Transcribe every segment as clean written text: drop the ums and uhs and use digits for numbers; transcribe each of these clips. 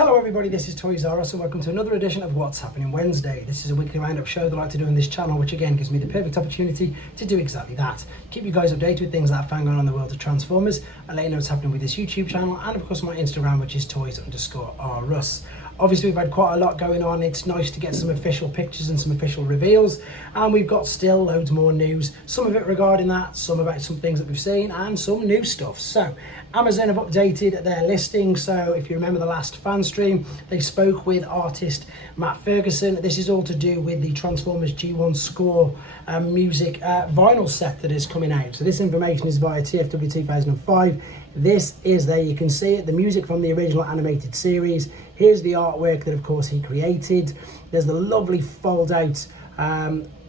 Hello everybody, this is Toys R Us and welcome to another edition of What's Happening Wednesday. This is a weekly roundup show that I like to do on this channel, which again gives me the perfect opportunity to do exactly that. Keep you guys updated with things that I found going on in the world of Transformers and let you know what's happening with this YouTube channel and of course my Instagram, which is Toys_R_Us. Obviously we've had quite a lot going on. It's nice to get some official pictures and some official reveals, and we've got still loads more news, some of it regarding that, some about some things that we've seen and some new stuff. So Amazon have updated their listing. So if you remember the last fan stream, they spoke with artist Matt Ferguson. This is all to do with the Transformers G1 score music vinyl set that is coming out. So this information is via TFW 2005. This is, there you can see it, the music from the original animated series. Here's the artwork that of course he created. There's the lovely fold out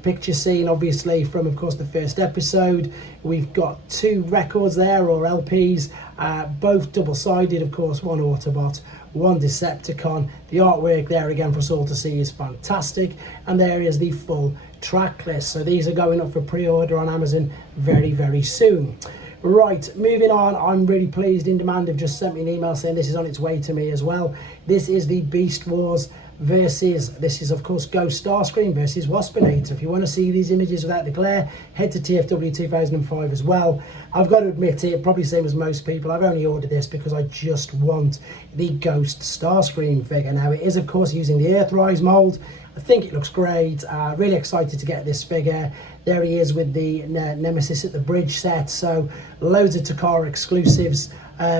picture scene, obviously from of course the first episode. We've got two records there, or LPs, both double-sided, of course, one Autobot, one Decepticon. The artwork there again for us all to see is fantastic, and there is the full track list. So these are going up for pre-order on Amazon very, very soon. Right, moving on, I'm really pleased. In Demand have just sent me an email saying this is on its way to me as well. This is the Beast Wars versus, this is of course Ghost Starscream versus Waspinator. If you want to see these images without the glare, head to TFW 2005 as well. I've got to admit it, probably same as most people, I've only ordered this because I just want the Ghost Starscream figure. Now it is of course using the Earthrise mould. I think it looks great. Really excited to get this figure. There he is with the Nemesis at the bridge set. So loads of Takara exclusives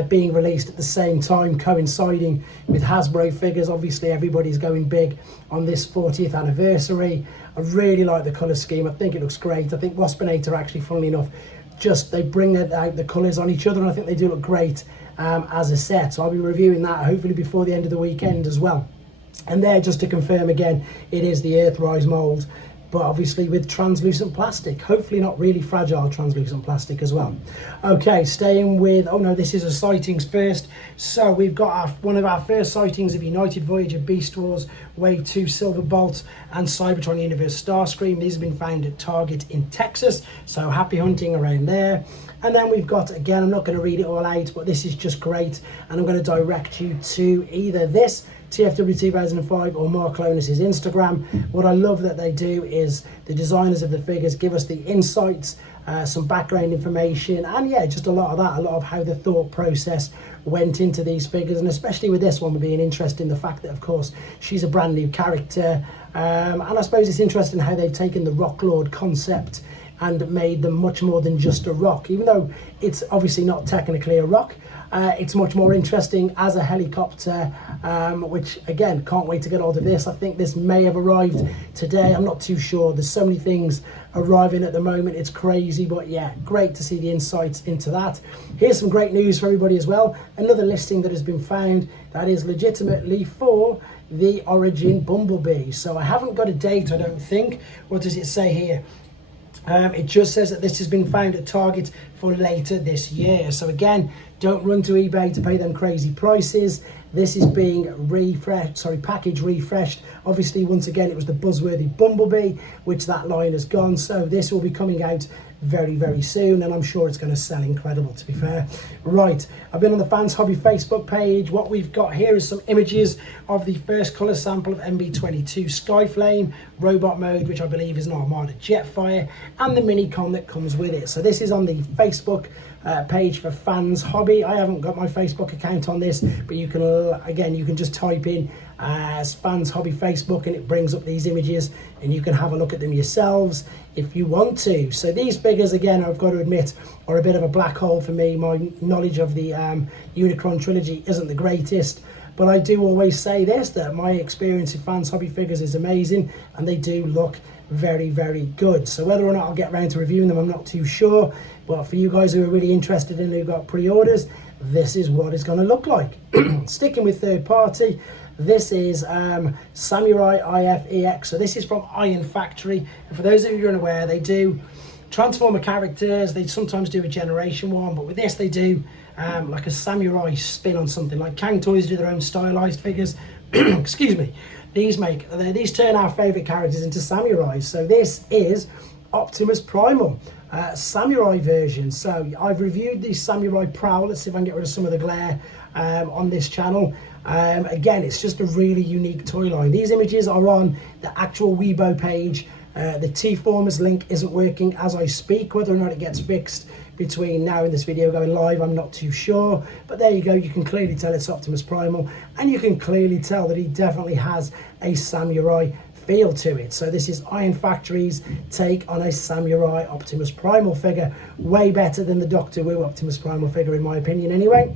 being released at the same time, coinciding with Hasbro figures. Obviously everybody's going big on this 40th anniversary. I really like the colour scheme. I think it looks great. I think Waspinator actually, funnily enough, just they bring out the colours on each other, and I think they do look great as a set. So I'll be reviewing that hopefully before the end of the weekend as well. And there, just to confirm again, it is the Earthrise mould, but obviously with translucent plastic, hopefully not really fragile translucent plastic as well. Okay, staying with, oh no, this is a Sightings first. So we've got one of our first sightings of United Voyager Beast Wars Wave 2 Silverbolt and Cybertron Universe Starscream. These have been found at Target in Texas, so happy hunting around there. And then we've got, again, I'm not going to read it all out, but this is just great, and I'm going to direct you to either this TFW 2005 or Mark Lonis's Instagram. What I love that they do is the designers of the figures give us the insights, some background information, and yeah, just a lot of that, a lot of how the thought process went into these figures, and especially with this one being interesting, the fact that of course she's a brand new character, and I suppose it's interesting how they've taken the Rock Lord concept and made them much more than just a rock. Even though it's obviously not technically a rock, it's much more interesting as a helicopter, which again, can't wait to get hold of this. I think this may have arrived today, I'm not too sure. There's so many things arriving at the moment, it's crazy, but yeah, great to see the insights into that. Here's some great news for everybody as well. Another listing that has been found that is legitimately for the Origin Bumblebee. So I haven't got a date, I don't think. What does it say here? It just says that this has been found at Target for later this year. So again, don't run to eBay to pay them crazy prices. This is being package refreshed. Obviously, once again, it was the buzzworthy Bumblebee, which that line has gone. So this will be coming out very, very soon, and I'm sure it's going to sell incredible, to be fair. Right, I've been on the Fans Hobby Facebook page. What we've got here is some images of the first colour sample of MB22 Skyflame, robot mode, which I believe is an Armada Jetfire, and the mini-con that comes with it. So this is on the Facebook page for Fans Hobby. I haven't got my Facebook account on this, but you can, again, you can just type in Fans Hobby Facebook and it brings up these images, and you can have a look at them yourselves if you want to. So these figures, again, I've got to admit, are a bit of a black hole for me. My knowledge of the Unicron trilogy isn't the greatest, but I do always say this, that my experience with Fans Hobby figures is amazing, and they do look very, very good. So whether or not I'll get around to reviewing them, I'm not too sure, but for you guys who are really interested and who've got pre-orders, this is what it's going to look like. Sticking with third party, this is Samurai IFEX. So this is from Ironfactory, and for those of you who are unaware, they do Transformer characters. They sometimes do a Generation one, but with this they do like a samurai spin on something. Like Kang Toys do their own stylized figures. Excuse me. These turn our favorite characters into samurais. So this is Optimus Primal, samurai version. So I've reviewed the Samurai Prowl. Let's see if I can get rid of some of the glare on this channel. Again, it's just a really unique toy line. These images are on the actual Weibo page. The T-Formers link isn't working as I speak. Whether or not it gets fixed between now and this video going live, I'm not too sure. But there you go, you can clearly tell it's Optimus Primal, and you can clearly tell that he definitely has a samurai feel to it. So this is Ironfactory's take on a samurai Optimus Primal figure. Way better than the Doctor Who Optimus Primal figure, in my opinion anyway.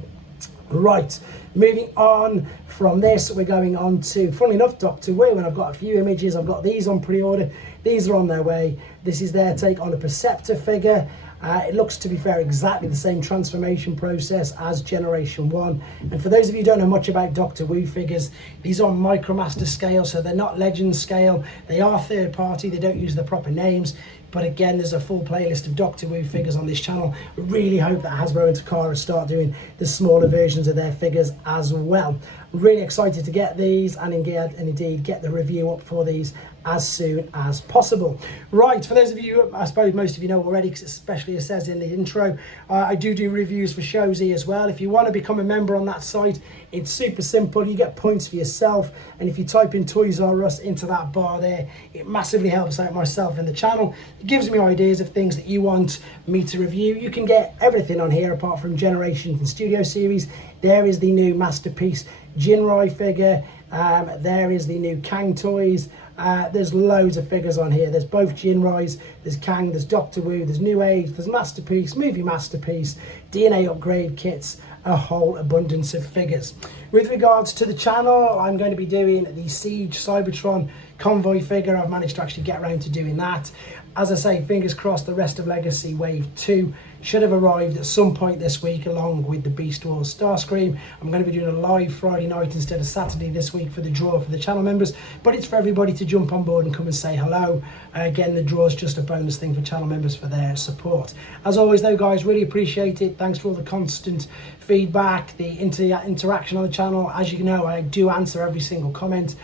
Right, moving on from this, we're going on to, funnily enough, Doctor Who, and I've got a few images. I've got these on pre-order. These are on their way. This is their take on a Perceptor figure. It looks, to be fair, exactly the same transformation process as Generation 1. And for those of you who don't know much about Doctor Who figures, these are Micromaster scale, so they're not Legend scale. They are third party, they don't use the proper names. But again, there's a full playlist of Doctor Who figures on this channel. We really hope that Hasbro and Takara start doing the smaller versions of their figures as well. Really excited to get these and indeed get the review up for these as soon as possible. Right, for those of you, I suppose most of you know already, because especially it says in the intro, I do reviews for Shozy as well. If you want to become a member on that site, it's super simple. You get points for yourself, and if you type in Toys R Us into that bar there, it massively helps out myself and the channel. It gives me ideas of things that you want me to review. You can get everything on here apart from Generations and Studio Series. There is the new Masterpiece Jinrai figure. There is the new Kang toys. There's loads of figures on here. There's both Jinrais, there's Kang, there's Doctor Who, there's New Age, there's Masterpiece, Movie Masterpiece, DNA upgrade kits, a whole abundance of figures. With regards to the channel, I'm going to be doing the Siege Cybertron convoy figure. I've managed to actually get around to doing that. As I say, fingers crossed, the rest of Legacy Wave 2 should have arrived at some point this week, along with the Beast Wars Starscream. I'm going to be doing a live Friday night instead of Saturday this week for the draw for the channel members, but it's for everybody to jump on board and come and say hello. Again, the draw is just a bonus thing for channel members for their support. As always though, guys, really appreciate it. Thanks for all the constant feedback, the interaction on the channel. As you know, I do answer every single comment,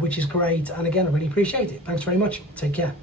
which is great. And again, I really appreciate it. Thanks very much. Take care.